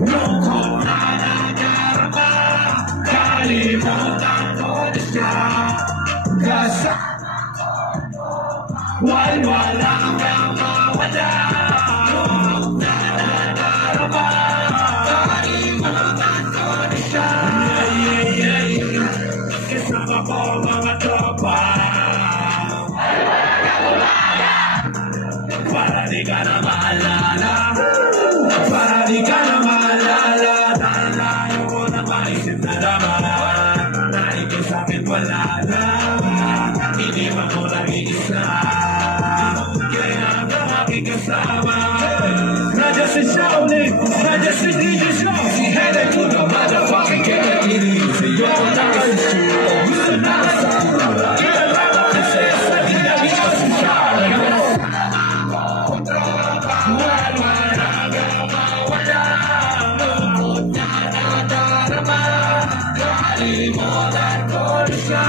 lungkot na nadarama, kalimutan ko na siya. Kasama ko, wala kang mawala. Lungkot na nadarama, kalimutan ko na siya. Kasama ko mga tropa, para di ka na maalala, para di ka na maalala. Nalayo ko na maisip na naman, naibig sa'kin wala na, hindi ba mo nag-iisa, kaya ka aking kasama. Nandiyan si Shaolin, nandiyan si DJ Show, si Headed to the motherfucking Kennedy. Sa'yo ko na kasi gusto na kasama, kinalaman kasi sa dinamit ko si Shaolin. Kalimutan ko na siya.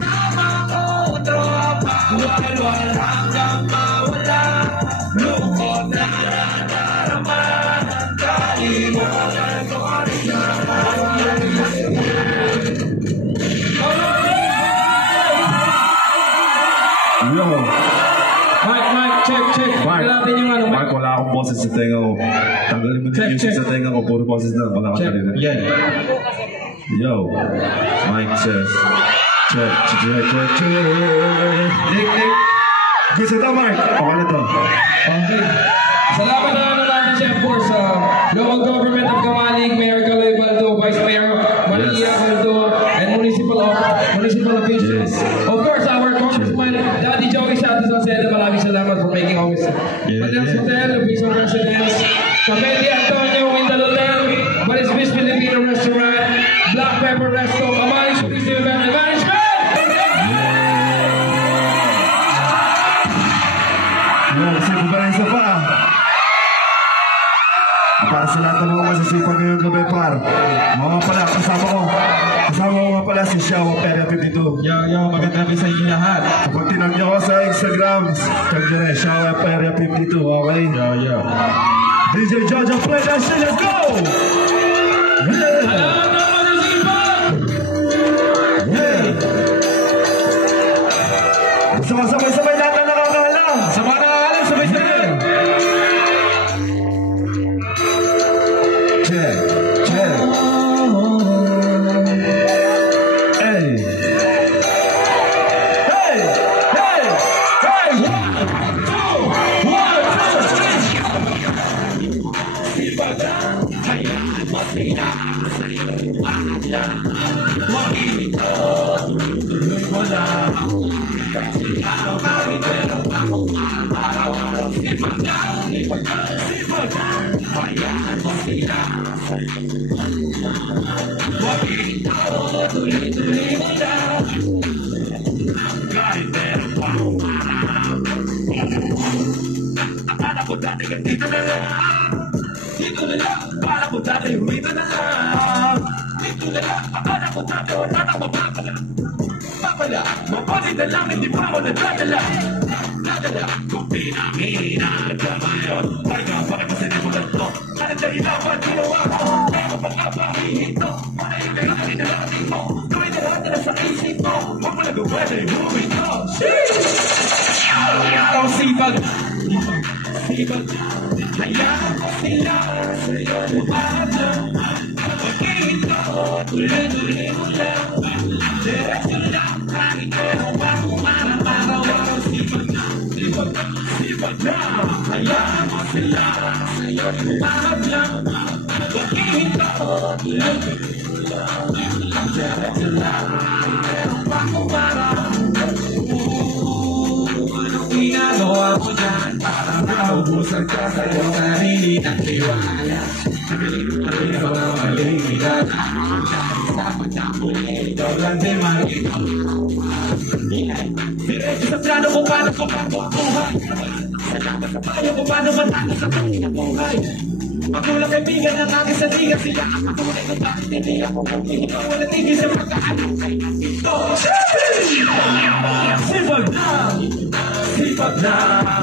Sama ko tropa, wala kang mawala. Lungkot na nadarama, kalimutan ko na siya. Yo! Mike, check. Mike, wala akong boses sa tenga ko. Tanggalin mo din music sa tenga ko. Puro boses na. Wala ka kanina. Yeah. Yo! Mike says. Check. Nick. Gusto ito, Mike? Okay na to. Okay. Salamat na natin siya, of course, Local Government of Kamalig, Mayor Kaloy Baldo, Vice Mayor Maria Baldo, and municipal officials. Yes. Of course, our Congressman, Daddy Joey Santos Salcedo, maraming salamat for making always. Hotel's Hotel, Vice Presidents, Cameli Antonio, Windal Hotel, Maris Fish Filipino Restaurant, Black Pepper Resto, Amaris Christian Event Management! Yo, sige ba na isa pa? Para sa lahat ng mga masisipag ngayong gabi, par. Mga pala, kasama ko nga pala si Xiao Peria 52. Yo, magandang gabi sa inyo lahat. Kapag tinag niyo ko sa Instagram, tag nyo rin, Xiao Peria 52, okay? Yo. DJ Jojo, play that shit, let's go! Yeah! Salamat na masisipag! Yeah! Gusto ko sabay-sabay lahat na nakakala. Sabay na alam, sabay-sabay! Check. Mapalit na lang, hindi pa ako nadadala. Kung pinamina ka ngayon, ay kapag masinimulan to, ano dahilan ba't ginawa ko? Ako pag-apahihito, manayin na lang inalating mo. Gawin na lahat na sa isip mo, huwag mo nagawa na yung movie to. Ang sipag, hayaan ko sila sa'yo lumahan. Pag-ihito, tuloy-tuloy mo lang. Diretso lang, kahit meron pa kumarang araw-araw. Sipag na, hayaan mo sila sa'yo lumahan lang. Pag-ihito, tuloy-tuloy mo lang. Diretso lang, kahit meron pa kumarang. Anong ginagawa mo dyan? Parang naubusan ka sa'yo sarili at tiwala. Nagaling mo rin ako na maligitan. Sa pagkakulit, ikaw lang din makita. Diretso sa plano kung paano ko pagbubuhay. Salamat sa payo kung paano matalo sa kanyang buhay. Magulang kaibigan ng aking saligan, sila ang matunay kung bakit hindi ako hindi ikaw wala tigil sa pagkaano. Sipag na,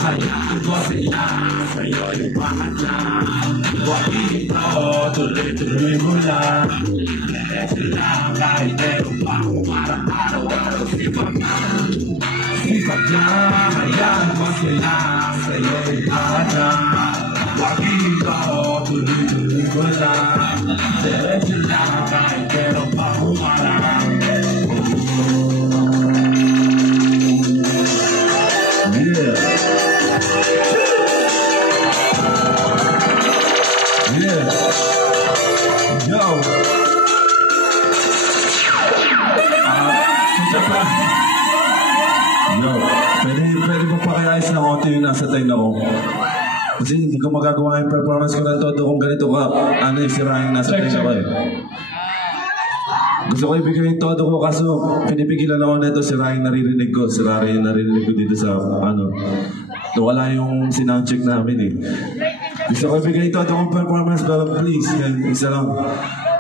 hayaan mo sila sa'yo lumahan lang. Huwag dito, tuloy-tuloy mo lang. Diretso lang kahit meron pa akong araw-araw sipag lang. Sipag lang, hayaan mo sila sa'yo lahat na. Huwag dito, tuloy-tuloy mo lang. Diretso lang kahit meron pa akong araw. Pwede ba pakiayos ng konti yung nasa tenga ko? Kasi hindi ko magagawa yung performance ko ng todo kung ganito ka, sirahin yung nasa tenga ko eh. Gusto ko ibigay yung todo ko kaso pinipigilan ako na ito, sirahin naririnig ko dito sa wala yung sinoundcheck namin eh. Gusto ko ibigay yung todo kong performance pero please, isa lang.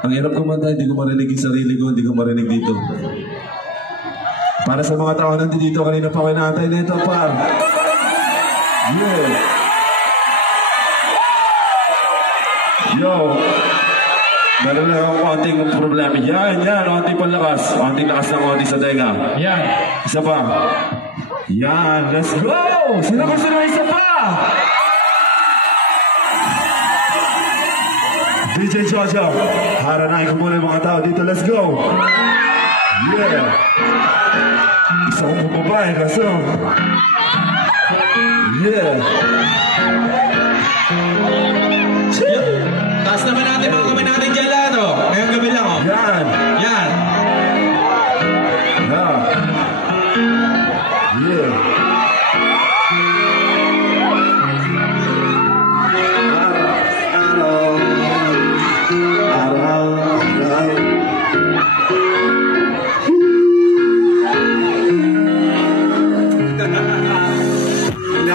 Ang hirap kumanta, hindi ko marinig yung sarili ko, hindi ko marinig dito. Para sa mga tao nandito, kanina pa kinatay na ito, par. Yeah. Yo. Meron na akong konting problema. Yan. Konting panlakas. Konting lakas ng konting sa tenga. Yan. Isa pa. Yan. Let's go! Sino gusto na isa pa? DJ Jojo. Haranahin ko muna yung mga tao dito. Let's go! Yeah. Isa kong babae kaso. Yeah. Taas naman natin mga kamay natin dyan lang, no? Ngayong gabi lang, oh. Yan. Yan. Yeah. Yeah.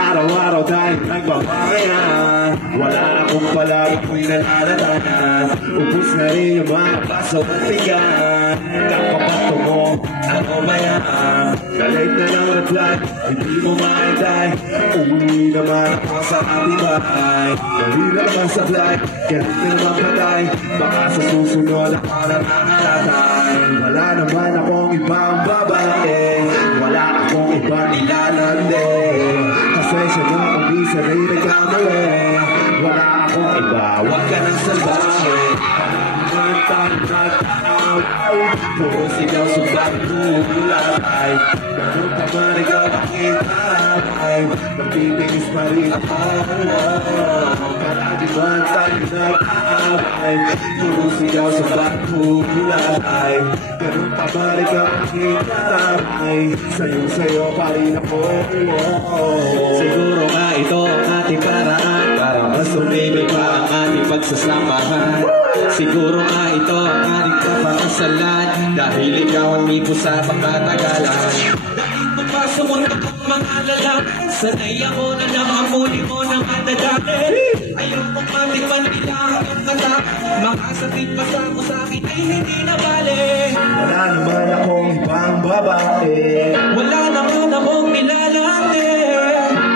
Araw-araw tayong nagbabangayan. Wala akong palaro ko'y nalalatanan. Ubus na rin yung mga paso at tigan. Kakapato mo, ano ba yan? Galit na ng reply, hindi mo maintay. Umuwi naman ako sa kapitbahay. Dali na naman sa flight, galit na naman patay. Baka sa susunod ako na nakalatay. Wala naman akong ibang babae. Wala akong ibang nilalande. Pasensya na kung minsan ay nagkamali. Wala akong iba, huwag ka ng salbahe. Puro sigaw sugat bulatay. Ganun pa man ikaw aking tatay. Magtitiis pa rin ako. Palagi man tayo nag-aaway. Puro sigaw sugat bulatay. Ganun pa man ikaw aking tatay. Sayo pa rin ako. Siguro nga ito ang ating paraan para mas tumibay pa ang ating pagsasamahan. Siguro nga ito ang ating kapakasalan dahil ikaw ang mipo sa pagkatagalan. Dahil mo pa sa mundo kong mga lalaki, sanay ako na nakamuli mo ng matadami. Ayokong matikman nila ang mata, makasakit pa sa ako sa akin ay hindi na bale. Wala naman akong ibang babae. Wala naman akong nilalande.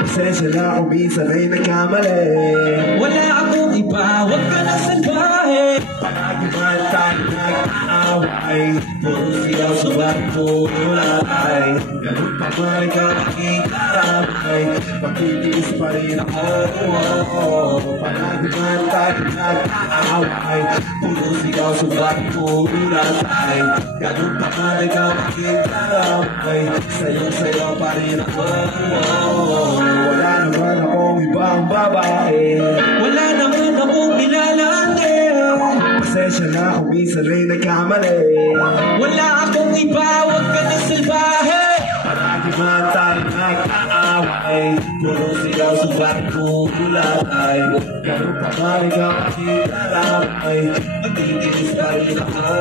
Pasensya na kung minsan ay nagkamali. Wala akong iba, huwag ka na salbahe. Palagi man tayo nag-aaway. Puro sigaw sugat bulatay. Ganun pa man ikaw aking karamay. Magtitiis pa rin ako. Palagi man tayo nag-aaway. Puro sigaw sugat bulatay. Ganun pa man ikaw aking karamay. Sayo pa rin ako. Wala naman akong ibang babae. Wala naman akong nilalande. Pasensya na kung minsan ay nagkamali. Wala akong iba, huwag ka na salbahe. Palagi man tayo nag-aaway. Puro sigaw sugat bulatay. Ganun pa man ikaw aking karamay. Magtitiis pa rin ako.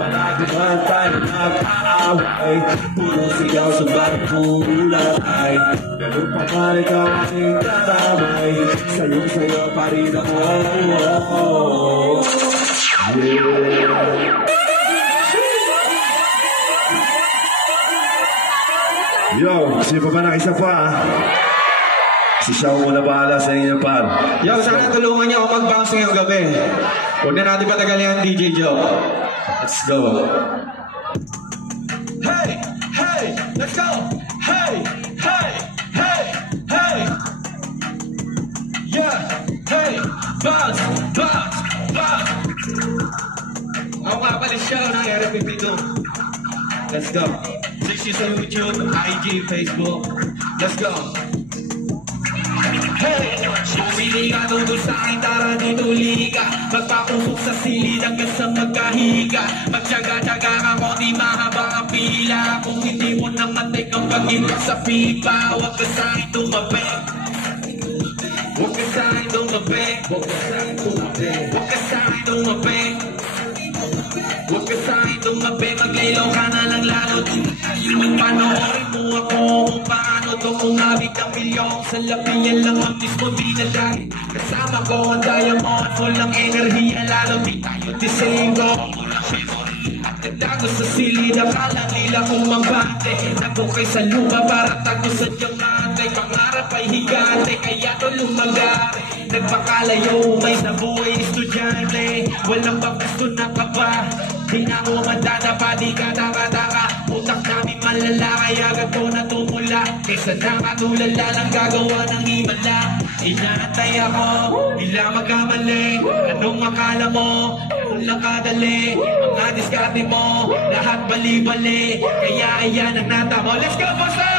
Palagi man tayo nag-aaway. Puro sigaw sugat bulatay. Ganun pa man ikaw aking karamay. Sayo pa rin ako. Yo, sino pa ba ng isa pa? Si Shaw muna bahala sa inyo, par. Yo, sana tulungan niyo ako mag-bounce ngayong gabi. Huwag na natin patagalin ang DJ Joe. Let's go. Hey, hey, let's go. Hey, hey, hey, hey. Yeah, hey, bounce, bounce, bounce. Ako nga pala siya ng RFP2. Let's go. Search nyo sa YouTube, IG, Facebook. Let's go. Hey, bumili ka doon sa akin, tara dito liga. Magpakusok sa silid hanggang sa magkahiga. Magtyaga-tyaga ka mo, di mahabang ang pila. Kung hindi mo na matik ang pag-ibig sa pipa, huwag ka sa akin tumabi. Huwag ka sa akin tumabi. Huwag ka sa akin tumabi. Huwag ka sa akin tumabi. Huwag ka sa akin tumabi. Maglaylaw ka na lang lalo. Panoorin mo ako kung paano to kumabig ng milyon. Sa lapiyan lang ang mismo binalagi. Kasama ko ang diamond, full ng enerhiya. Lalo di tayo disengo. Nagdago sa silid, akala nila kung mabante. Nagukay sa lupa para tago sa diamante. Pangarap ay higante, kaya to lumagari. Nagpakalayo, may nabuhay estudyante. Walang gusto na ka ba? Di na ako madadapa, di ka taka-taka. Utak namin malala, kaya gato na tumula. Kesa nakatulala lang gagawa ng himala. Inantay ako, nila magkamali. Anong akala mo? Anong lang kadali? Mga diskarte mo, lahat bali-bali. Kaya ayan ang natamo. Let's go, Bosso!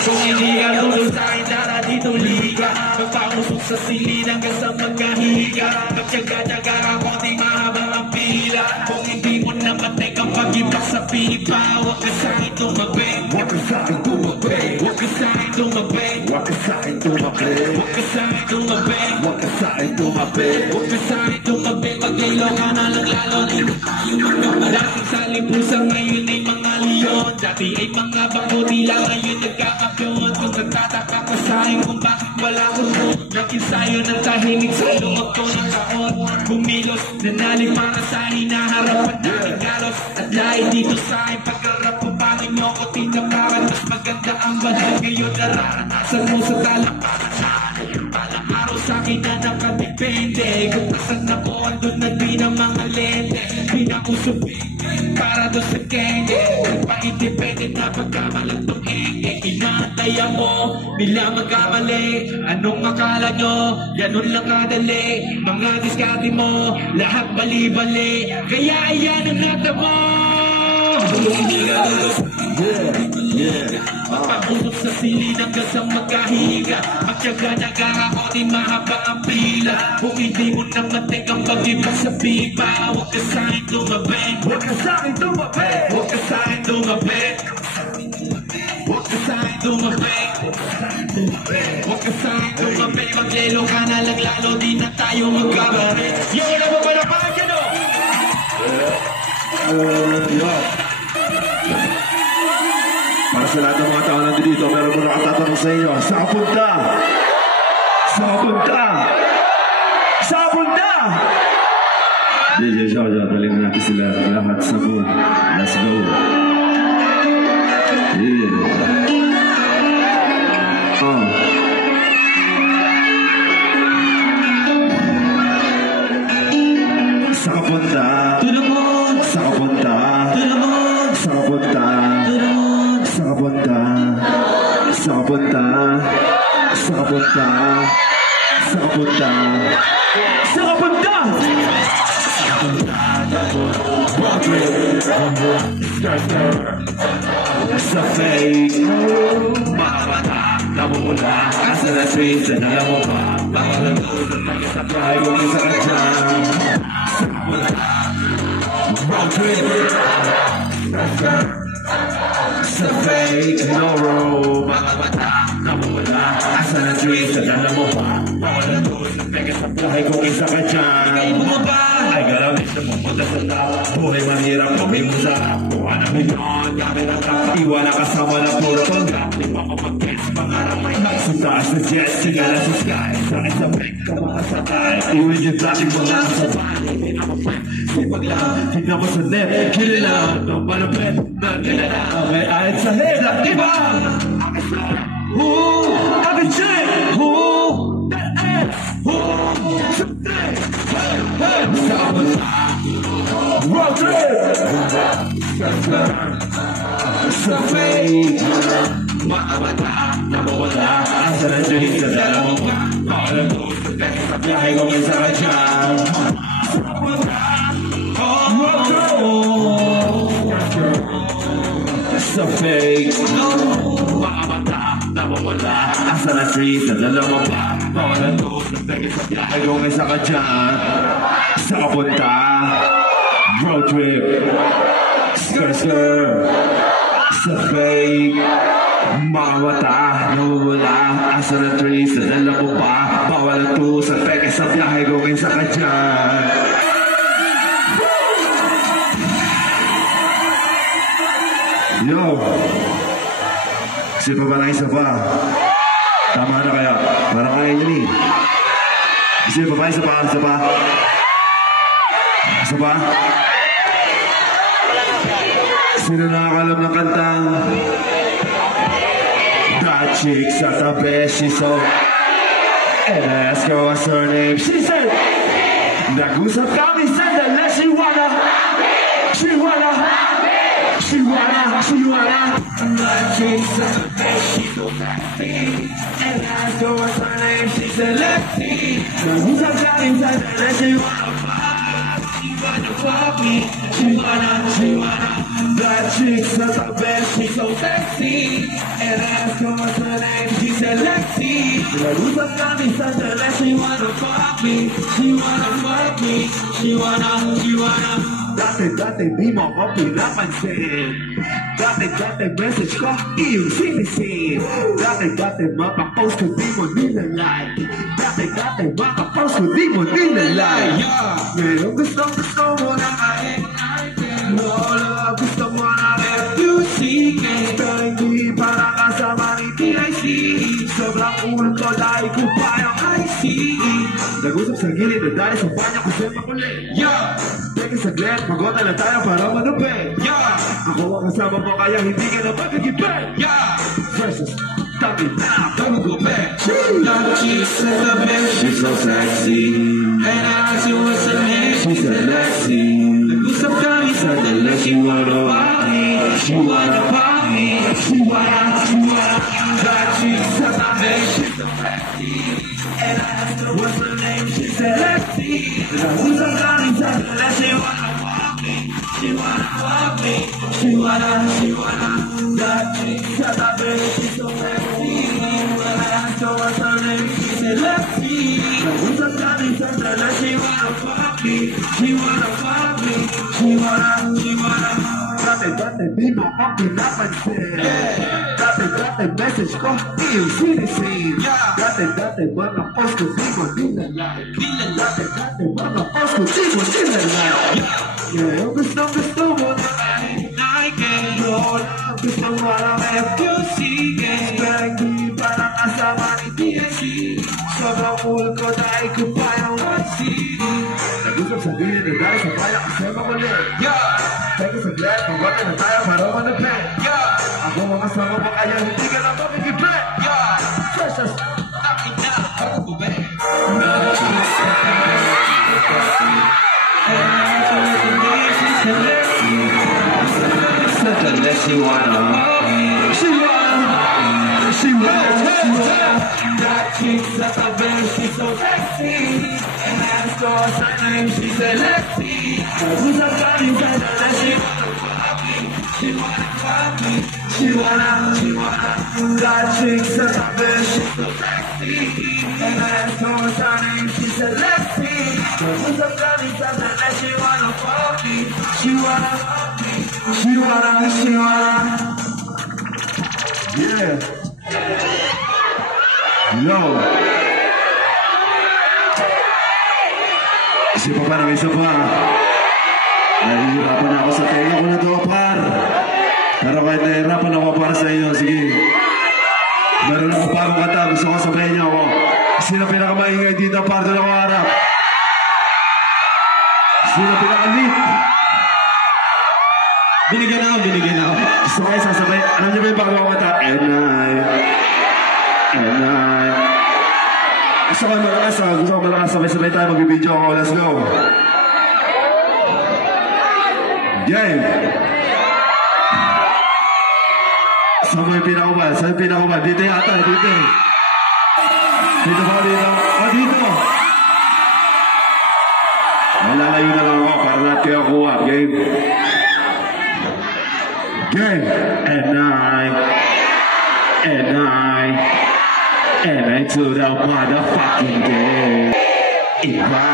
Kung hindi ka tulog sa akin, tara dito liga. Magpakusok sa silid hanggang sa magkahiga. Magtyaga-tyaga ako, di mahabang ang pila. Kung hindi mo na matek ang pag-ibig sa pipa, huwag ka sa akin tumabi. Huwag ka sa akin tumabi. Huwag ka sa akin tumabi. Huwag ka sa akin tumabi. Huwag ka sa akin tumabi. Huwag ka sa akin tumabi. Huwag ka sa akin tumabi. Maglaylaw ka na lang lalo. Dating sa lipusan ngayon ay mga leon. Dati ay mga bangurila, ngayon nagkakapyon. Kung nagtataka ka sa akin kung bakit wala ko mo. Nag-ensayo ng tahimik sa loob ko ng taon. Bumilos, nanalig para sa hinaharapan namin galos. At lahat dito sa akin pagkarap ko pangin nyo ko tinaparan. Mas maganda ang balag ngayon nararanasan mo sa talampakan sa akin. Palang araw sa akin na nakadepende. Kung asan ako andun na din ang mga lente. Pinakusubing para doon sa kenge. Pa-independent na pagkamalang tong enge. Inantaya mo, nila magkamali. Anong akala nyo? Ganun lang kadali. Mga diskarte mo, lahat bali-bali. Kaya ayan ang natamo. Kung hindi ka tulog, magpakusok sa silid hanggang sa magkahiga. Magtyaga-tyaga ako, di mahabang ang pila. Kung hindi mo na matik ang pag-ibig sa pipa, huwag ka sa akin tumabi. Huwag ka sa akin tumabi. Huwag ka sa akin tumabi. Huwag ka sa akin tumabi. Huwag ka sa akin tumabi. Maglelo ka na lang lalo, di na tayo magkabari. Yo, wala mo ba na pakagano? Yo. Para sa lahat ng mga tao nandito, meron mo nakatatanong sa inyo. Saan ka punta? Saan ka punta? Saan ka punta? DJ Jojo, taling natin sila lahat sa mood. Let's go. Yeah. Saan ka punta? Tulungon! Saan ka punta? Tulungon! Saan ka punta? Tulungon! Saan ka punta? Saan ka punta? Saan ka punta? Saan ka punta? Saan ka punta? Sa fake mga mata namumula asa na streets na alam mo ba mga nagulong na sa pride kung isa ka dyan road trip sa fake no road mga mata namumula asa na streets na alam mo ba mga nagulong na sa pride kung isa ka dyan Ay bumaba! ay garawin sa pumunta sa tao buhay mahirap kami mo sa kuha na milyon gamit ang tao iwala kasama na puro pangga di pa ko mag-guess pangarap ay sa taas na jet sigala sa sky sa isa break ka makasakay iwan yung dating mga sa bali sipag lang tignan mo sa net kilala ng malupit na kilala may ayat sa head diba? Akin check! Road trip! Sa fake mga bata na mawala asa na drink sa dalawang pa para doon sa biyahe ko minsan ka dyan road trip! Sa fake mga bata na mawala asa na drink sa dalawang pa para doon sa biyahe ko minsan ka dyan sa kapunta road trip! Skr. Sa fake mga mata nawawala asa na trace sa dala mo pa bawal na to sa fake sa biyahe ko ngayon sa kadyan yo kasi pa ba lang isa pa tama na kaya parang kaya yun eh kasi pa ba isa pa sino nakakalam ng kantang that chick sa tabi, she's so and I asked her what's her name, she said nag-usap kami, said that she wanna that chick sa tabi, she's so happy and I asked her what's her name, she said Lexi nag-usap kami, said that she wanna fuck me, she wanna that chick says her best, she's so sexy and I asked her what's her name, she said Lexi nag-usap kami, said that she wanna fuck me, she wanna dati di mo ko pinapansin dati message ko iyong sinisin dati makapost ko di mo nilalike dati makapost ko di mo nilalike ngayon gusto mo na kahit gusto mo na FUCK pero hindi para kasama ni TIC sobrang ulo ko like ko pa yung IC nag-usap sa gilid na dahil sa banyo ko siya makulit teka saglit magotan na tayo para manupin ako ang kasama mo kaya hindi ka na magkikipin versus tabi na don't go back that chick says the best she's so sexy and I asked you what's her name she said Lexi nag-usap kami sa dala she wanna pop me she wanna that chick says the best she's so sexy and I asked her what's her name she said Lexi nag-usap kami sa dala she wanna pop me she wanna that chick says the best she's so sexy and I asked her what's her name she said Lexi nag-usap kami sa dala she wanna pop me she wanna dati di mo ko pinapansin dati message ko iyong sinisin dati mga post ko di mo nilalike dati mga post ko di mo nilalike ngayon gusto mo na like gusto mo na FUCK pero hindi parang kasama ni TSC sobrang ulo ko dahil ko pa yung nag-usap sa gilid na dahil sa bayan kasi makulit teka saglit magotan na tayo para manupin ako mga kasama mo kaya hindi ka na makikipin precious akin na ako ko ba she wanna that chick's at the bench, she's so sexy and I asked her what's her name, she said Lexi who's up got you said that she wanna fuck me she wanna that chick's at the bench, she's so sexy and I asked her what's her name, she said Lexi who's up got you said that she wanna fuck me she wanna yeah yo isa pa nahihirapan ako sa tenga ko na to par pero kahit nahihirapan ako para sa inyo sige meron ako bagong kata gusto ko sabihin niyo ako sino pinakamaingay dito par doon ako harap sino pinakalit binigyan ako gusto ko kayo sasabay alam niyo ba yung bagong kata and I Gusto ko malakas ha. Gusto ko malakas. Sabay-sabay tayo mag-video ako. Let's go. Game. Saan mo yung pinakabal? Saan yung pinakabal? Dito yata. Dito. Dito ba dito? Oh, dito. Malalayo na lang ako para lahat kayo kuha. Game. Game. And I to the motherfucking game. Iba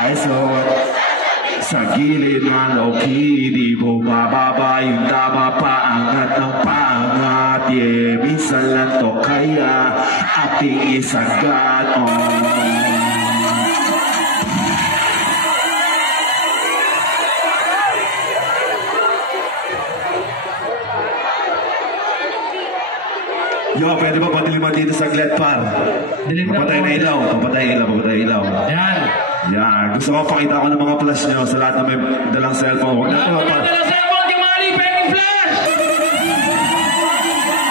ay suot sa gilid ng low-key. Di bumababa yung tama, paangat ng paangat. Yeah, minsan lang to kaya ating isagad. Yo, pwede ba patiliman dito sa saglit, par? Papatay na ilaw. Papatay ilaw. Yan. Yan. Gusto ko pakita ko ng mga flash nyo sa lahat na may dalang cellphone. Huwag na ito, par. Dalang cellphone, di mali, pwedeng flash!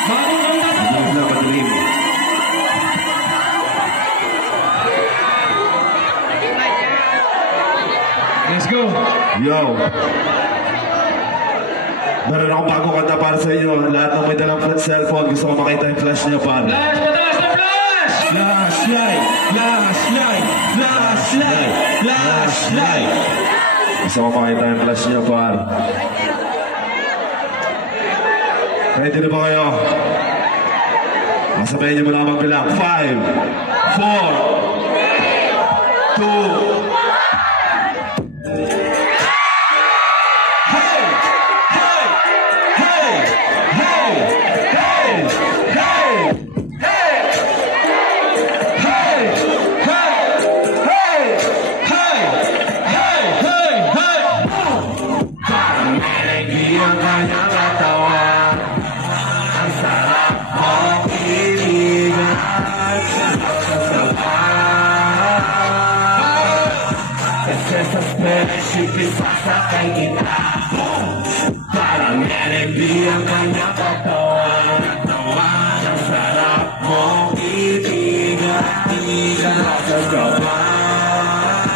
Bagong kanta to. Huwag na, padilim. Let's go. Yo. Meron akong bago kanta para sa inyo. Lahat ng may dalang cellphone, gusto ko makita yung flash niya, par. Flash, mataas na flash! Flashlight! Flashlight! Flashlight! Flashlight! Gusto ko makita yung flash niya, par. Ready na ba kayo? Masabayin niyo mo lang magbilang. 5, 4, 2, Sasakay kita parang NMB ang kanyang katawan. Tawan ang sarap mong itigan. Tigan sa gawan.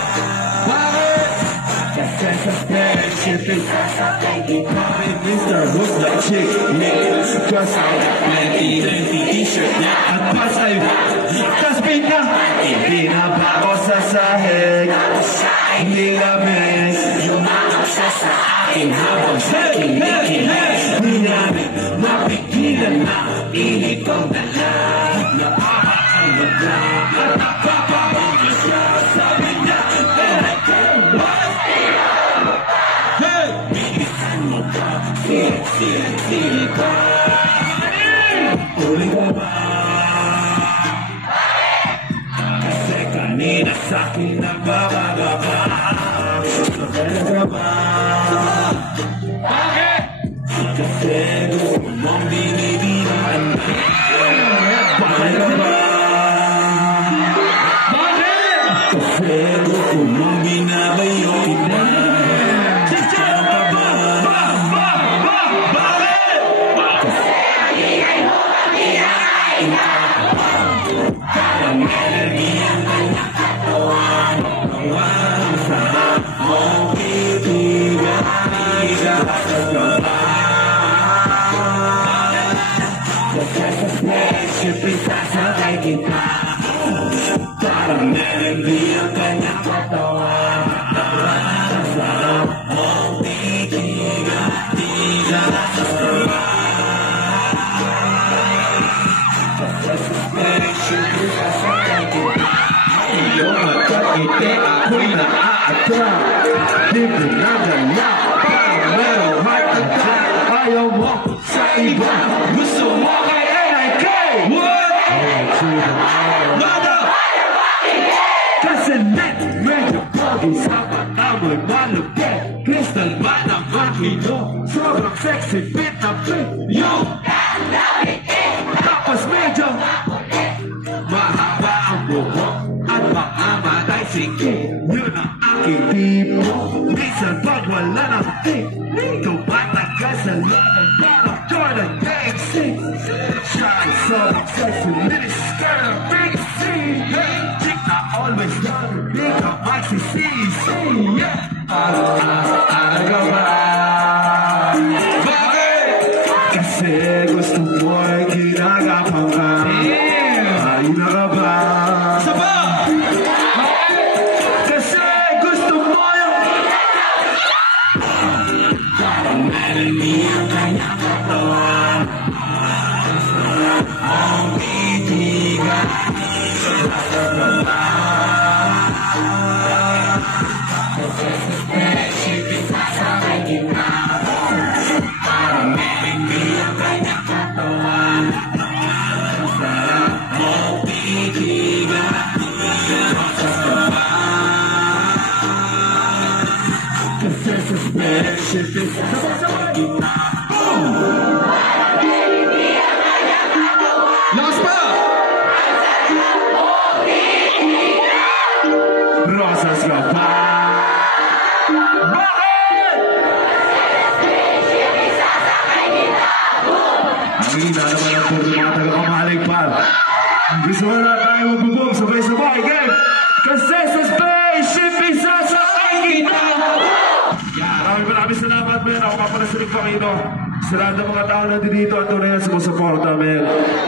Bakit? Kasi sa spaceship sasakay kita. Mr. Who's the chick? Yes, cause I got plenty t-shirt niya at pasay. Kaspin niya hindi na ba ako sasahig? Hindi lamig yumakap siya sa akin habang sa kinikilig. Di namin mapigilan na inig kong dala. Napapakangod na at napapahuli siya. Sabi niya, and I can't wait. Hey! Bilisan mo ka, sili ka. Uli ka ba? Kasi kanina sa'kin nagbababa. Talaga ba? Bakit? Kasi gusto mong binibilan. Talaga ba? Bakit? Kasi gusto mong binabayo kita. Talaga ba? Bakit? Kasi iyain ka. Parang energy ang kanyang katawan. Ang sarap mong itigan. Tigan sa gawan. Kasi sa spaceship isasakay kita. Parang energy ang kanyang katawan. Ang sarap mong itigan. Tigan sa gawan. Kasi sa spaceship isasakay kita. Iyong magkakite ako'y naaattract. Hindi na gala, parang merong heart attack. Ayaw mo sa iba, gusto mo kay NIK. What? Mother! Kasi net, medyo pogi sa mata mo'y malupit. Crystal ba ng makino? Sobrang sexy fit na fit. Yung tapos medyo mahaba ang buhok at makamatay sikip. Yun ang aking tipo. Minsan pag wala ng tip, tumatagal sa loob parang Jordan Game 6. Shine so sexy, miniskirt, big Chick na always done, di ka magsisisi. Ano ka ba? Bakit? Kasi gusto mo ay ginagapang ka. Ayun na ka ba? Saba! Kasi gusto mo yung Melody ang kanyang katawan. Ang titigan sa baba. Friendship is sasakay kita. Parang melody ang kanyang katawan. Ang titigan sa baba. Kasi sa friendship is sasakay kita. Lakas pa! rosas ka pa. Bakit? Ang ina naman ang puro mga taga-kamalig par. Gusto mo na tayo magbubog sabay-sabay, game! Kasi sa spaceship isasakay kita! Maraming salamat, men. Ako pa pala sa Nagpakino. Sa lahat ng mga tao na dito at tunay na sumusuporta, men.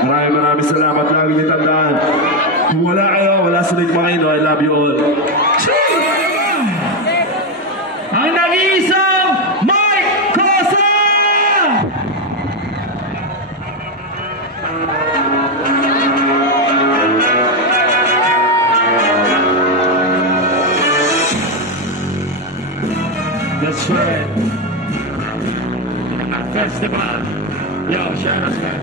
Maraming salamat. Lagi niyo tandaan. Kung wala kayo, wala sa Nagpakino. I love you all. Ang nag-iisang Mike Cosa! That's right. Festival. Yo, shout us back.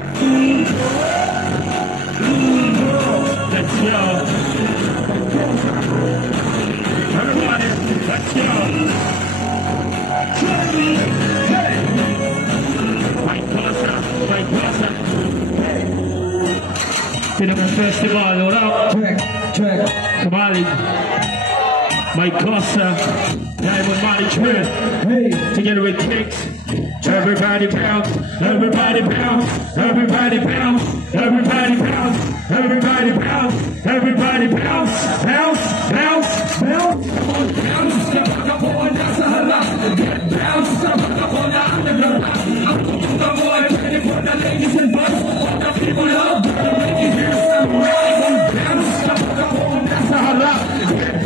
Let's go. Everybody, let's go. Hey. Mike Cosa. Mike Cosa. Pinaka Festival. What up? Check. Kamali. Mike Cosa. Diamond Money Trip. Hey. Together with Kicks. Everybody bounce. Everybody bounce. Everybody bounce. Everybody bounce. Everybody bounce. Everybody bounce. Bounce. Bounce. Bounce. Bounce. Kapag ako nasa harap. Bounce. Kapag ako na underground. Ang tutuka mo ay pwede for the ladies and boys. All the people out there. Make you hear some noise. Bounce. Kapag ako nasa harap.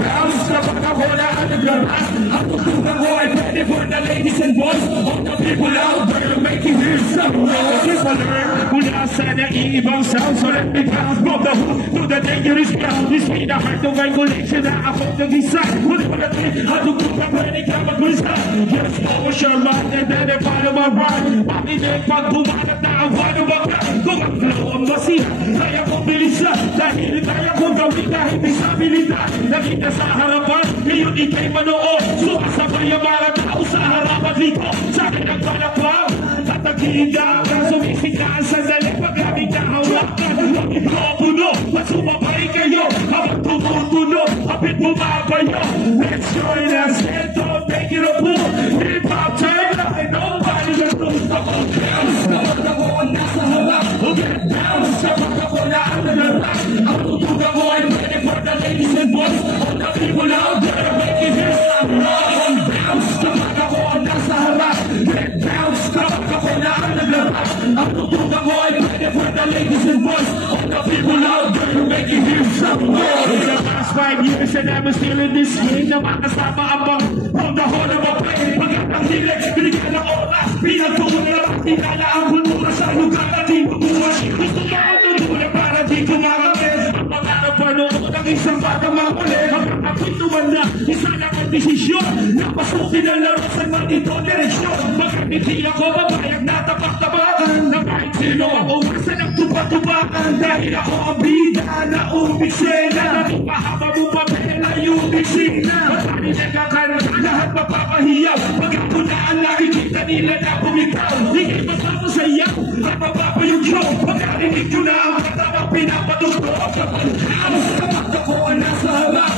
Bounce. Kapag ako na underground. Ang tutuka mo ay pwede for the ladies and boys. All the people out there. Make you hear some noise. People learn. Mula sa naiibang sound. So let me bounce from the hook to the dangerous ground. This be the heart of my collection na ako nag-isa. Muli ko natin, hadugtog na pwede ka mag-guisa. Just focus your mind and then follow my ride. Pakinig pag bumanat na ang paano mag-ride. Kung ang flow ang masira, kaya kong bilisan. Dahil kaya kong gawin kahit may stabilidad. Nakita sa harapan, ngayon ikay manood. Sumasabay ang mga tao sa harapan dito. Sa akin ang palapang, tatagin ka. Sumisik na ang sandali pag aming kahawakan. Huwag ipro-puno, masumabay kayo. Habang tumutuno, kapit bumabayo. Let's join us and don't make it a pool. Hip-hop turn like nobody can do. Ako bounce, kapag ako ang nasa harap. Get bounce, kapag ako na ang nalarap. Ang tutuga mo ay pwede for the ladies and boys. All the people out there, make it hear some noise. Bounce, kapag ako ang nasa harap. Get bounce, kapag ako na ang nalarap. Ang tutuga mo ay pwede for the ladies and boys. All the people out there, make it hear some noise. In the past 5 years and I'm still in this game. Na makasama abang from the whole of a play. Pagkatang hilig, binigyan ng oras. Pinagtuon na lang, pinala ang kultura sa lugar na di tumuwan. Gusto ko ang tutulong para di kumakapit. Ang pangarap pa noon ng isang bata makulit. Hanggang ako'y tumanda, isa lang ang desisyon. Napasukin ang larusan man ito direksyon. Magkakiti ako, babayag na tapak-tapakan. Na kahit sino ang uwasan ang tupa-tupakan. Dahil ako ang bida na umiksena. Napahaba mo pa pela yung bisina. Matali nagkakanta, lahat mapapahiyaw. Pag ako na ang nakikita nila na bumitaw. Hindi mapapasayaw, at mapapa yung show. Pagkarinig ko na ang katawang pinapatugtog. Bounce, kapag ako ang nasa harap.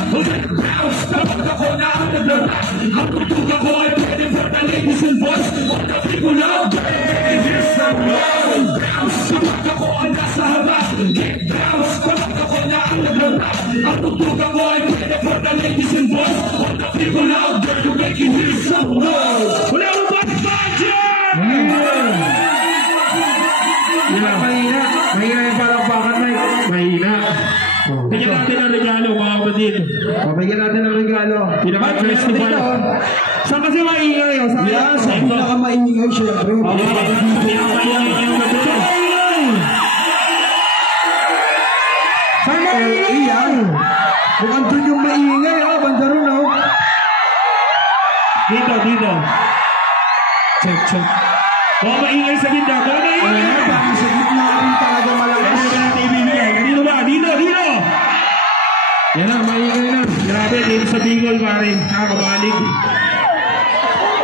Bounce, kapag ako na ang naglarap. Ang tutuga ko ay pwede for the ladies and boys. All the people out there, here's some noise. Bounce, kapag ako ang nasa harap. Bounce, kapag ako na ang naglarap. Ang tugtugan ko ay pwede for the ladies and boys. All the people out there to make you hear some noise. Wala mo ba budget? Mahina yung palakpakan, Mike. Mahina. Bigyan natin ang regalo, mga kapatid. Bigyan natin ang regalo. Pinaka-festival. Saan kasi maingay? Sa pinaka-maingay, syempre. Pinaka-maingay yung gabi. Saan maingay yan? Mukhang doon yung maingay, ha? Banda ron, ha? Dito. Check. Baka maingay sa gitna. Baka maingay. Bakit sa gitna rin talaga malakas? Ganito natin ibibigay. Ganito ba? Dito. Yan na, maingay na. Grabe, dito sa Bicol, pare. Nakakabalig.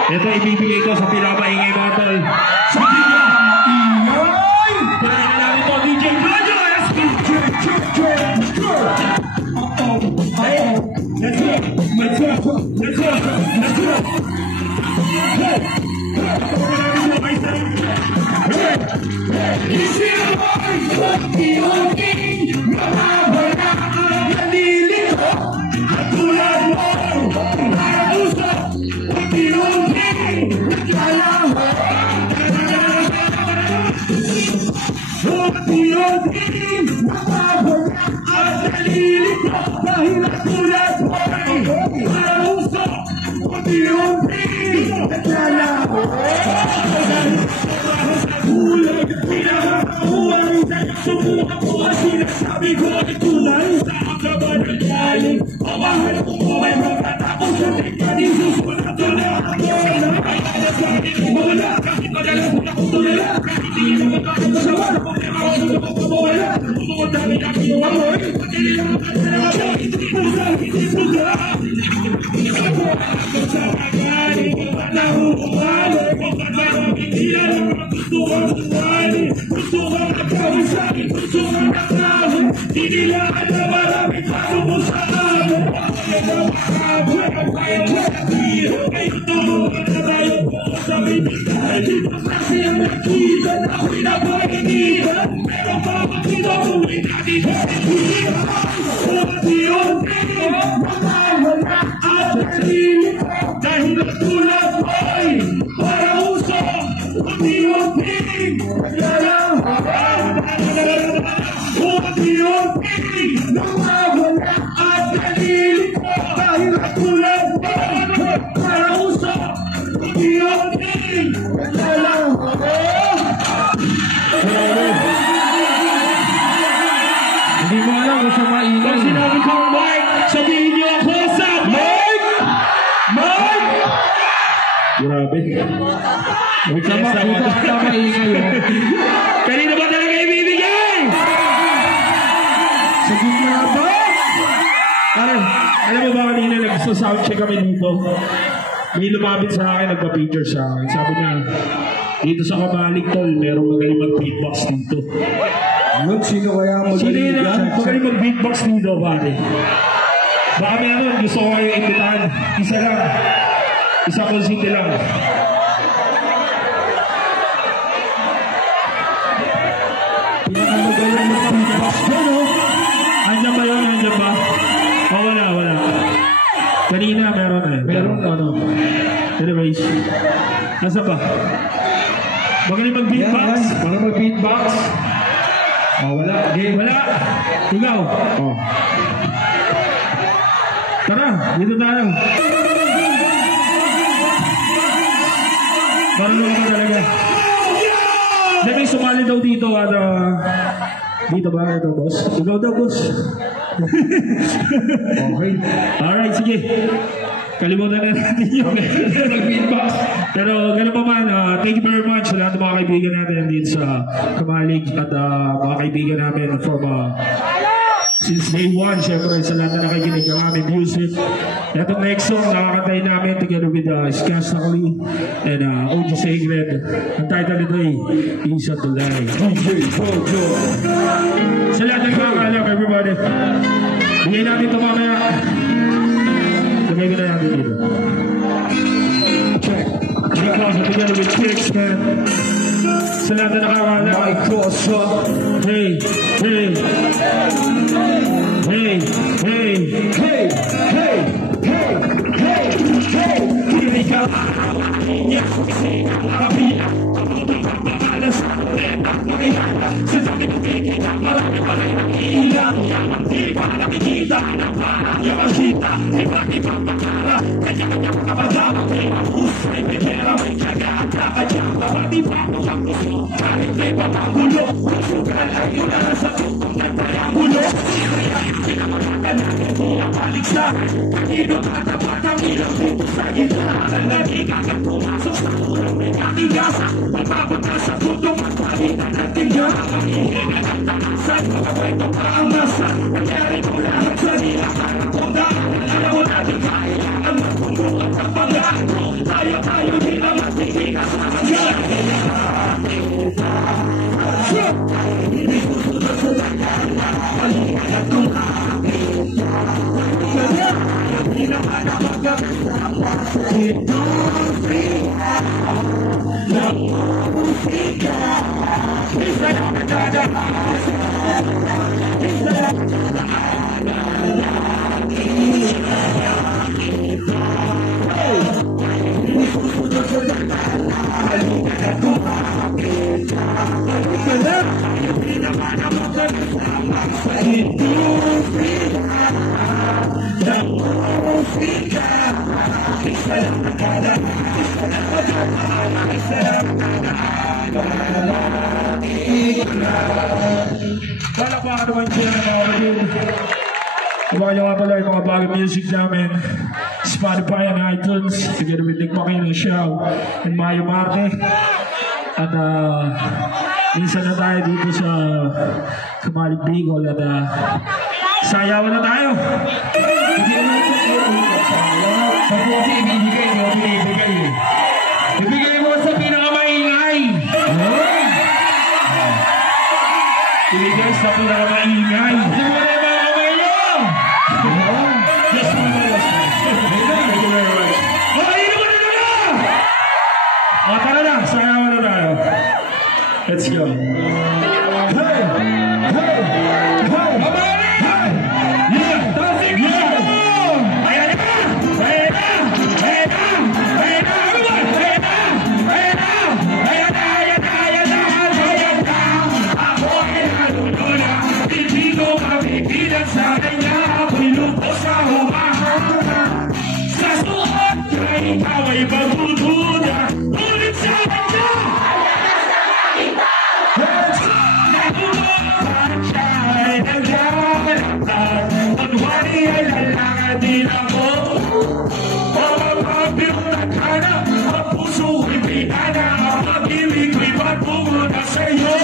Ito, ibibigay ko sa pinaka-maingay mga tol. Sa pinaka-maingay! Pwede na namin po, DJ Jojo! Let's go! Let's go! Isi ang boy! Unti-unting mawawala ang nalilito. At tulad mo, usap, unti-unting nagkalaho. Unti-unting mawawala ang nalilito. Dahil at tulad mo, usap, unti-unting nagkalaho. Ulag, pinakakahuwang subukan ko ang sinasabi ko ay tunay. Saan ka ba nangyaling? Ang mahal ko mo ay magtatapos sa tingkanin. Susunod ko na ako na kaya sa akin. Mawala kahit madalas na kong tulala. Kahit hindi mo makakasawa na kung nakakasunod ko mawala. Susunod dami na kinuwamoy. Pagkili lang ang kasama mo. Hindi pusa. Sa magaling ko na nahuhumali. Kung kagaraming ilan ang gusto kong sumali. Gusto kong nagkawisali. Gusto kong nakali. Di nila alam marami paso mo sa amin. Kaya na makabi. Kaya na nakiro. Kayo tulungan na tayo po sa bibigay. Dito kasi ang nakita na ako'y napakinitan. Pero papakita ko ay natin sa bibigay. Unti-unti mawawala at nalilito. Dahil natulad mo'y para uso. Unti-unti naglalawang. Unti-unti mawawala at nalilito. Dahil natulad mo'y para uso. Unti-unti naglalawang. Hindi mo alam kung sa maingay. Pag sinabi kong Mike, sabihin niyo ako sa Mike! Grabe. Sa maingay. Kanina ba talaga ibibigay? Sa gitna ba? Alam mo ba kanina nag-soundcheck kami dito? May lumapit sa akin, nagpa-picture sa akin. Sabi niya, dito sa Kabalik Tol, merong magaling mag-beatbox dito. Ano? Sino kaya Sino yun magaling ang dyan? magaling mag-beatbox dito, pare? Baka meron, gusto ko kayo imbitahan. Isa lang. Isa konsinte lang. Pinakamagaling na pang-beatbox dyan, oh. Andiyan ba yun? Andiyan ba? O wala. Kanina meron eh. Meron ano? Anyways. Nasa ba? Magaling mag-beatbox? Para mag-beatbox. Wala. Game. Wala. Ikaw. Tara, dito tayo. Marunong ka talaga. May sumali daw dito at dito ba ito, boss? Ikaw daw, boss. Okay. Alright, sige. Kalimutan na natin yung mag-beatbox. Pero gano'n pa man, thank you very much sa lahat ng mga kaibigan natin nandito sa Kamalig at mga kaibigan namin from since day one, syempre sa lahat na nakikinig ng aming music. Itong next song, nakakantay namin together with Skaz Nakali and OG Sacred. Ang title nito ay Isa Tulay. Sa lahat ng kakaalam, everybody. Bigay natin ito mamaya. Lagay ko na natin dito. Check. Because together with Kicks, man. Sa lahat na nakakala. Microsoft. Hey, hey. Hey, hey. Hey, hey, hey, hey, hey. Kini ka. Yes. Happy. Alas. Sa sakit kita. Marami pa rin ilang. Di pa nakikita. Yung masita. Di pa ipapakara. Kaya kapatama. Usay pera. May kaga. Nakadya. Di pa ang gusto. Kahit may papagulo. Sugal ay yun na sa tukong ng triangulo. Balik sa Ino at ang batang ilang dito sa gitna. Lagi kagad pumasok sa urang may katigas. Mababot na sa tutong at palitan ng tiga. Sa kapay ko pa ang masa. Nangyari ko lahat sa nilakan ng konda. Alam mo natin kaya ang magpulong at ang pagka. Tayo di na matigigas na hanggang. Hindi ko sunod sa kanya. Palitan kong hindi naman ang magkakasama. Ito musika. Musika. Isa na magkakasama. Isa na palakpakan naman siya ng mga kapatid. Abangan nyo nga pala yung mga bagong music namin, Spotify and iTunes, together with Nick Makino Show and Mayo Marte. At minsan na tayo dito sa Kamalig Bicol at sayawan na tayo. Ibigay mo sa pinakamaingay. Ibigay sa pinakamaingay. Di mo na yung mga kamay nyo. Yes, thank you very much. Okay, yun mo na! Tara na, sayawan na tayo. Let's go. Hey! Hey! Hey! Kamari! Hey! Yeah! Dancing! Yeah! Ayan na! Ayan na! Ayan na! Ayan na! Ayan na! Ayan na! Ayan na! Ayan na! Ayan na! Ayan na! Ako ay nalulula. Hindi ko mapigilan sa kanya. Ako'y lubos sa humahanga. Sa suot na ikaw ay magdududa. Ulit sa kanya! Kunwari ay lalakadin ako. Mamapapil na kana. Ang puso ipinana. Ang pag-ibig ko'y patungo na sa'yo.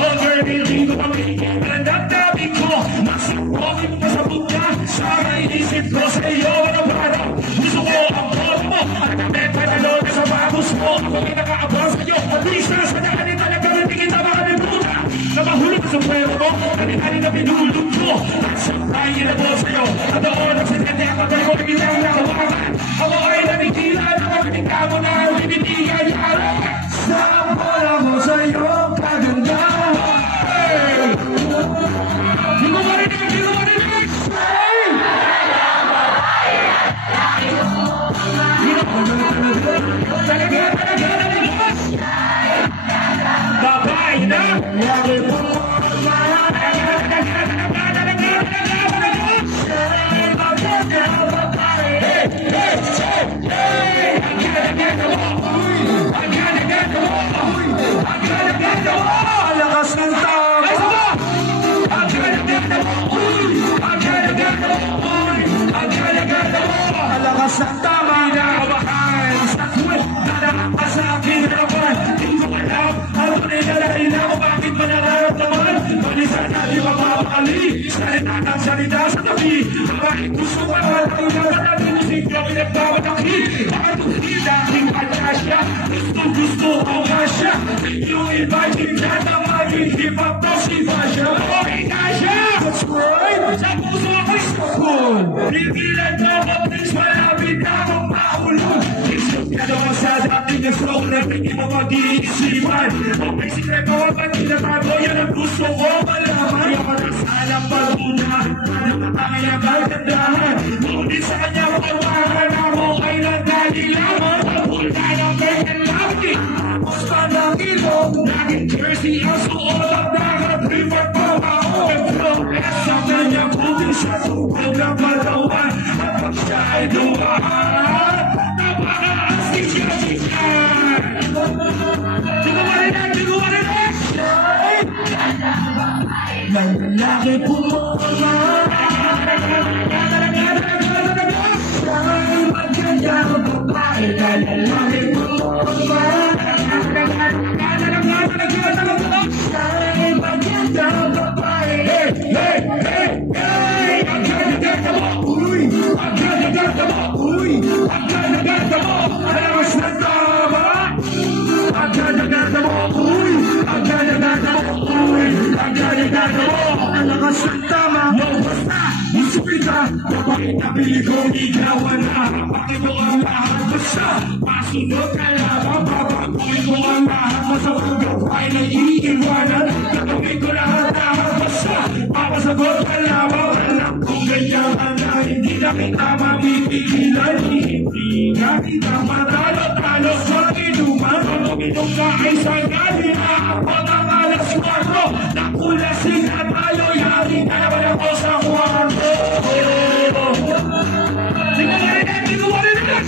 Overbilling ko pamigil ang damdamin ko. Masakopin mo sa bugya. Sana inisip ko sa'yo. Ano? Gusto ko ang boto mo. At kami panalo na sa bagos mo. Ako pinakaabang sa'yo. At least na sa daanin talaga nagtingin na mga bibuta. Na mahulog sa puwero mo. Kanina na pinulog ko. At sabay na po sa'yo. At doon ang sinete ako tayo ko ibigay na hawakan. Ako ay nanigilan. Pagkating ka mo na ibibigay niya. Sampol ako sa'yo kaganda. Di ko marinig! Di ko marinig! Babay na! Lakas ng tao! Lakas ng tama na kabahan sa tuwid na nakakasakin naman. Hindi ko alam ano nilalain ako bakit ba nararamdaman. Manisan na di mapapakali salita ng salita sa tabi. Bakit gusto ko naman tayo na natin musik na pinagbabataki. Bakit hindi aking pagkasya gusto ko nga siya. Yung imagine ka na maging hip-hop na si Fasha. Okay ka siya! That's right! Sa puso ako'y school. Pipilan na ba please malapit na akong maulog. Isip ka naman sa dating na slow na Hindi mo mag-iisipan Kung may sikreto ang pagkinatago Yan ang gusto ko malaman Kaya ka na sana patunahan Nakatangay ang kagandahan Ngunit sa kanya pagwahan Ako ay nagdalilaman Pagpunta ng ganyan lagi Tapos pa ng ilong Laging jersey ang suot Ang dagat-river pa ako Progress sa kanyang buting sa tubig ng malawan At pag siya ay dumaan Napaka-asking siya lalaki pumula magandang babae lalaki pumula magandang babae hey hey hey hey ang ganda mo uy ang ganda mo uy ang ganda mo alas na tama ang ganda mo uy ang ganda mo uy ang ganda mo ang lakas ng tama no basta isipin ka kapag nabili kong igawan na bakit mo ang lahat basta pasunod ka lamang babaguhin mo ang lahat masamang gaway na iiwanan gagawin ko lahat lahat basta papasagot ka lamang alam kong ganyan ka na hindi na kita mamipigilan hindi na kita matalo-talo sa inuman uminom ka ay sagali na abot ang alas 4 nakulasing na tayo yari na naman ako sa kwarto tingnan na rin ang ginawa rin na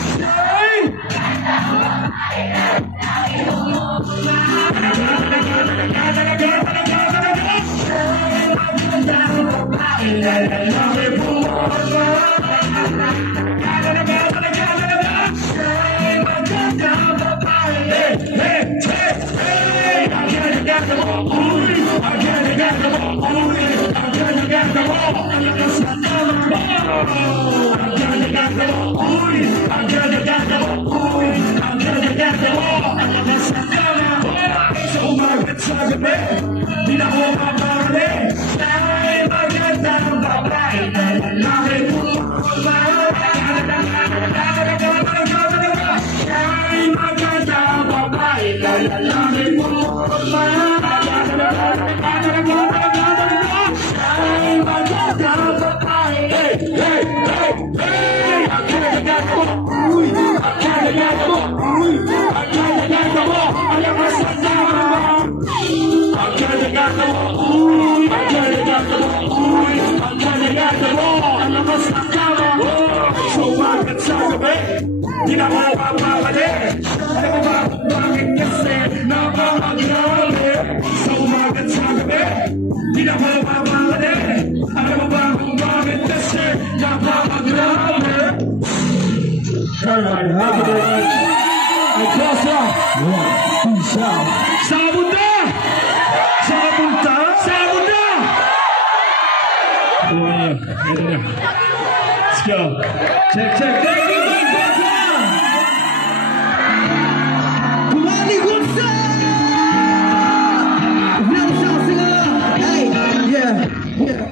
sa gabi, di na ko mapakali dahil magandang babae na lalaki dahil magandang babae na lalaki dahil magandang babae hey, hey, hey, hey ang ganda mo, uy ang ganda mo, uy ang ganda mo ang lakas ng tama ang ganda mo, uy ang ganda mo, uy ang ganda mo ang lakas ng tama so bakit sa gabi di na ko mapapali alam mo ba kung bakit kasi napakagrabe so bakit sa gabi di na ko mapapali alam mo ba kung bakit kasi napakagrabe Alright, happy birthday. Ay, Kosa. Peace out. Saan ka punta? Saan ka punta? Saan ka punta? Ito na. Let's go. Check, check. Thank you, Kosa. Kumali Kosa! Never shall sing along. Hey, yeah, yeah.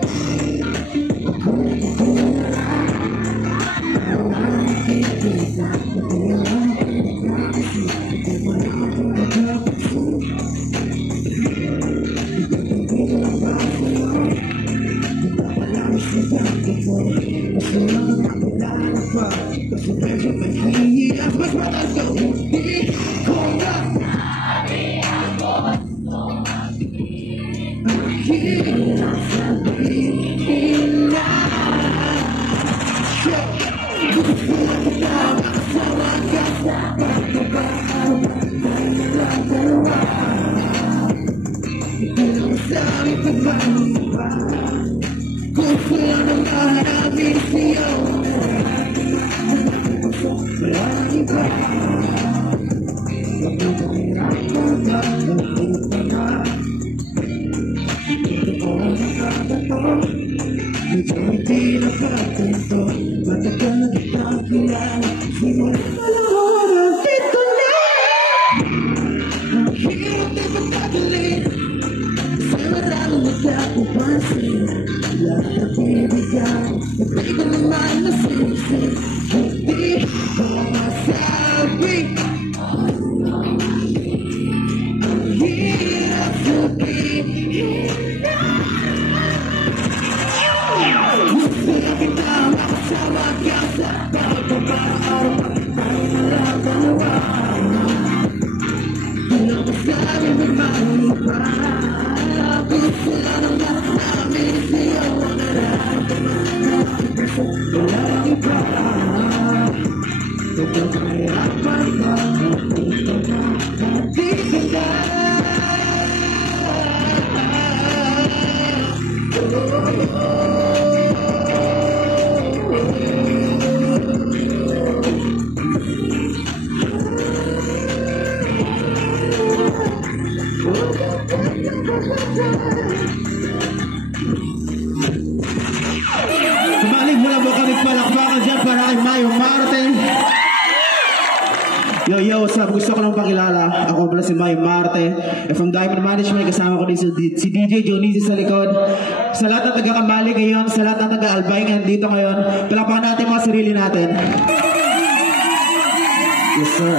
Kumalik mo lang mo kami palakpakan dyan para kay Mayo Marte. Yo, what's up? Gusto ko lang pakilala. Ako pala si Mayo Marte. From Diamond Management, kasama ko din si DJ Dionisio sa likod. Sa lahat ng taga-Kambali ngayon, sa lahat ng taga-Albay ngayon dito ngayon, palakpakan natin mga sarili natin. Yes, sir.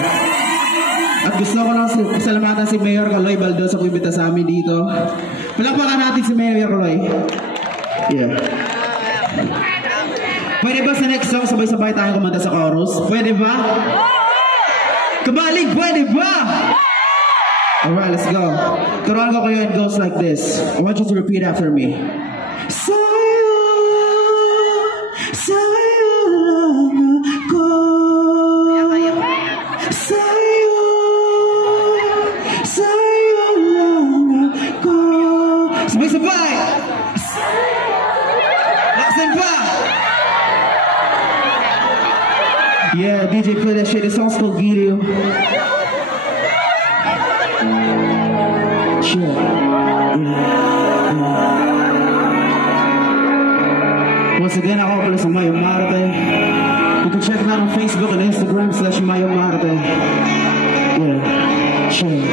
At gusto ko lang salamatan si Mayor Kaloy Baldo sa pumibita sa amin dito. Palakpakan natin si Mayor Kaloy. Yeah. Pwede ba sa next song sabay-sabay tayo kumanta sa chorus? Pwede ba? Kabalik, pwede ba? Alright, let's go. Turuan ko kayo, it goes like this. I want you to repeat after me. Sa'yo lang ako. Sa'yo lang ako. Sabay-sabay! Laksan pa! Yeah, DJ, play that shit. The song's called Video. Sure. Once again, ako pala sa Mayo Marte. You can check me out on Facebook and Instagram /Mayo Marte. Yeah, sure.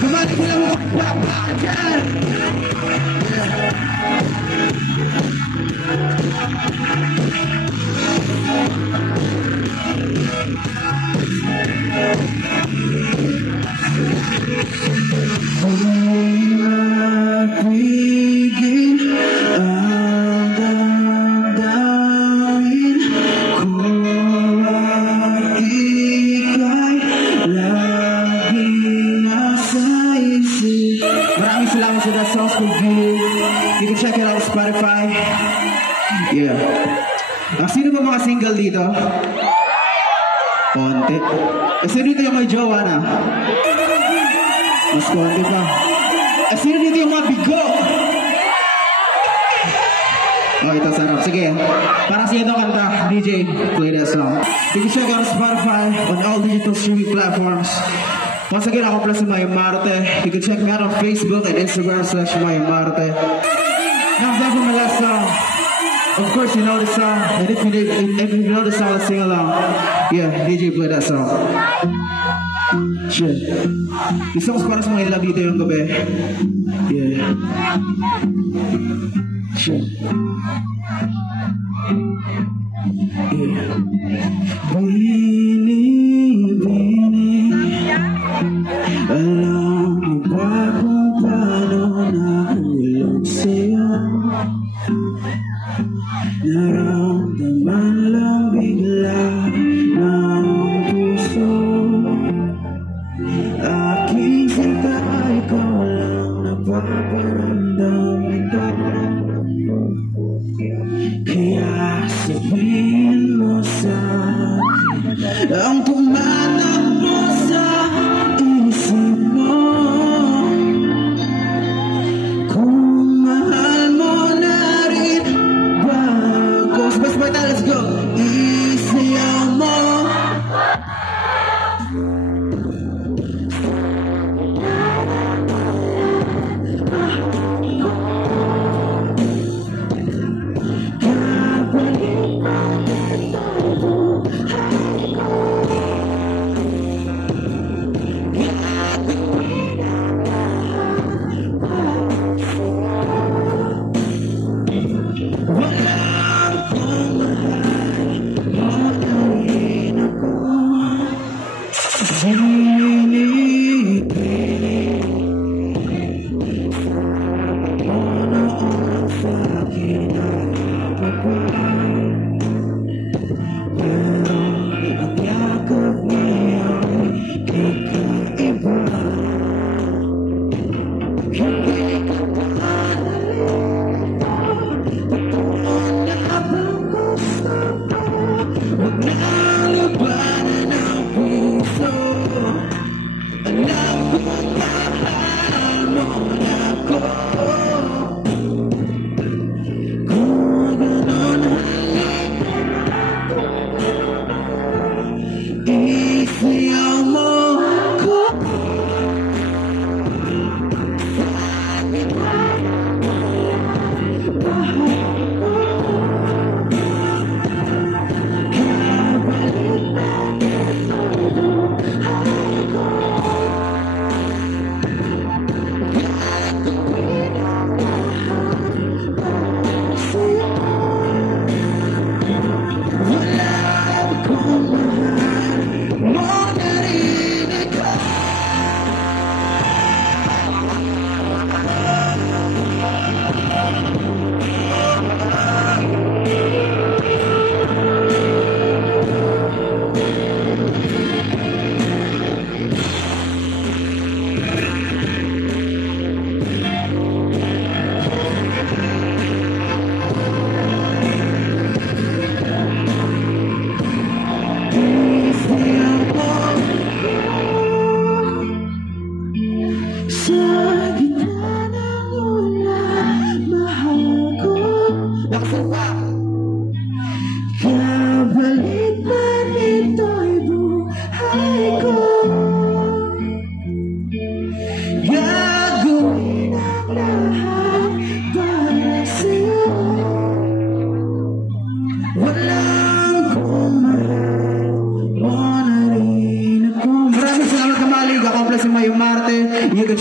Kembali ke dalam babakan. Maraming salamat sa that songs review. You can check it out on Spotify. Yeah. Sino ba mga single dito? Konti. Sino dito yung may jowa na? Mas konti pa. Sino dito yung mga bigo? Oh, ito sarap. Sige. Para sa ito kanta, DJ, play that song. You can check it out on Spotify, on all digital streaming platforms. Once again, ako pala si Mayo Marte. You can check me out on Facebook and Instagram /Mayo Marte. Now, that for my last song. Of course, you know the song. And if you know the song, let's sing along. Yeah, DJ, play that song. Shit. This song's para sa mga ilang dito yung gabi. Yeah. Shit. Yeah. Alam mo ba kung paano nahulog sa'yo? Naramdaman lang bigla ng puso. Aking sinta, ikaw lang napaparamdam ito. Kaya sabihin mo sa akin ang tumatakbo sa isip mo. Kung mahal mo na rin ba ako? Sabay-sabay tayo, let's go! Isayaw mo.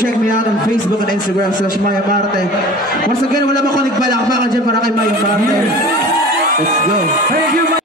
check me out on Facebook and Instagram /Maya Marte. Once again, wala ba ko nagpalakpakan dyan para kay Maya Marte. Let's go. Thank you,